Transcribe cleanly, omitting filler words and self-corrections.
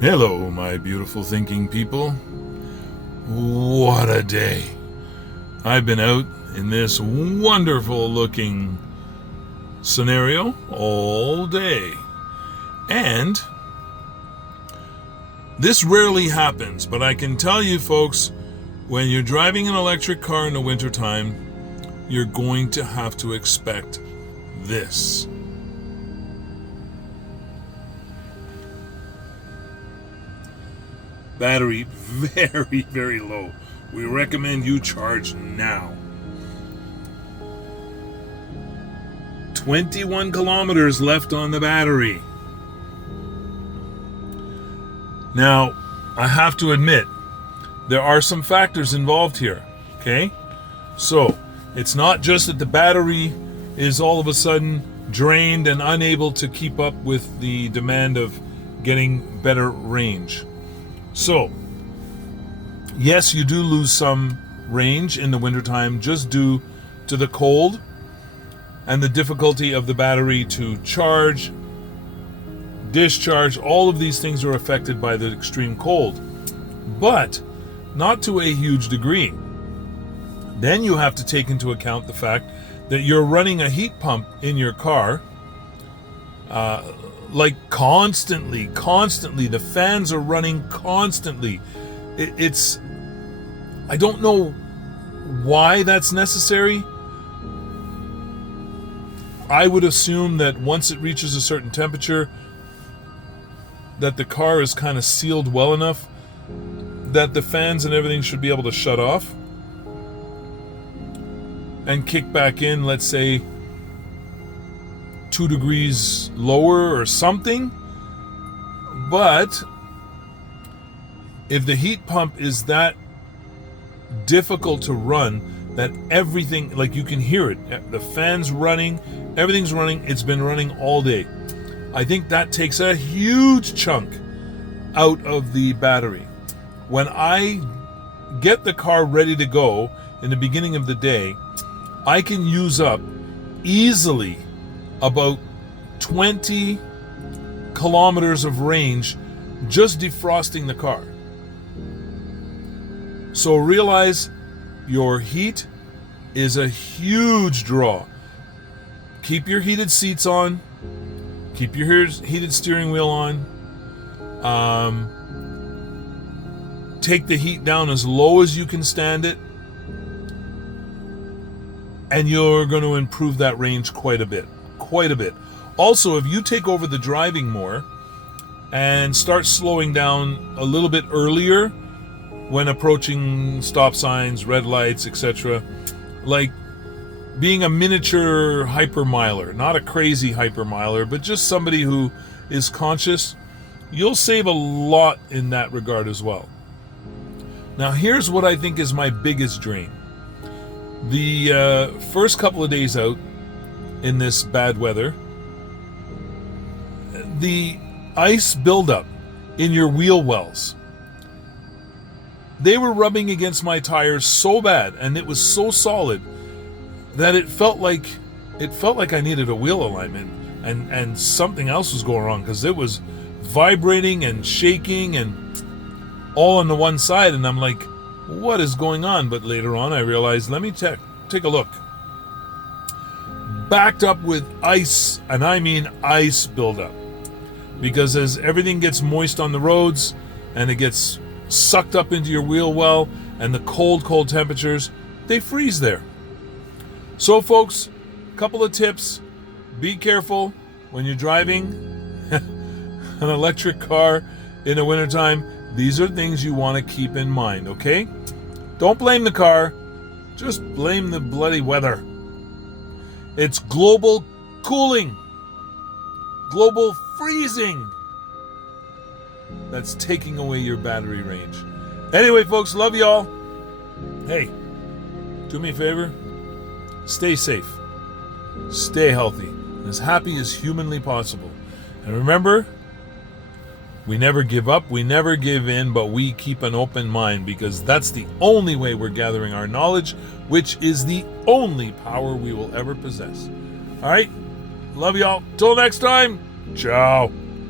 Hello, my beautiful thinking people. What a day. I've been out in this wonderful looking scenario all day. And this rarely happens, but I can tell you folks, when you're driving an electric car in the wintertime, you're going to have to expect this. Battery very, very low. We recommend you charge now. 21 kilometers left on the battery. Now, I have to admit, there are some factors involved here, okay? So, it's not just that the battery is all of a sudden drained and unable to keep up with the demand of getting better range. So, yes, you do lose some range in the wintertime just due to the cold and the difficulty of the battery to charge, discharge. All of these things are affected by the extreme cold, but not to a huge degree. Then you have to take into account the fact that you're running a heat pump in your car, like constantly. The fans are running constantly. I don't know why that's necessary. I would assume that once it reaches a certain temperature, that the car is kind of sealed well enough that the fans and everything should be able to shut off and kick back in, let's say 2 degrees lower or something. But if the heat pump is that difficult to run, that everything, like you can hear it, the fan's running, everything's running, it's been running all day, I think that takes a huge chunk out of the battery. When I get the car ready to go in the beginning of the day, I can use up easily about 20 kilometers of range just defrosting the car. So realize your heat is a huge draw. Keep your heated seats on. Keep your heated steering wheel on. Take the heat down as low as you can stand it. And you're going to improve that range quite a bit. Also, if you take over the driving more and start slowing down a little bit earlier when approaching stop signs, red lights, etc., like being a miniature hypermiler, not a crazy hypermiler, but just somebody who is conscious, you'll save a lot in that regard as well. Now, here's what I think is my biggest drain. The first couple of days out in this bad weather, the ice buildup in your wheel wells, they were rubbing against my tires so bad, and it was so solid that it felt like I needed a wheel alignment, and something else was going wrong, because it was vibrating and shaking and all on the one side, and I'm like, what is going on? But later on I realized, let me take a look. Backed up with ice, and I mean ice buildup, because as everything gets moist on the roads and it gets sucked up into your wheel well, and the cold temperatures, they freeze there. So folks, a couple of tips. Be careful when you're driving an electric car in the wintertime. These are things you want to keep in mind, okay? Don't blame the car, just blame the bloody weather. It's global cooling, global freezing that's taking away your battery range. Anyway, folks, love y'all. Hey, do me a favor. Stay safe. Stay healthy. As happy as humanly possible. And remember, we never give up, we never give in, but we keep an open mind, because that's the only way we're gathering our knowledge, which is the only power we will ever possess. All right? Love y'all. Till next time. Ciao.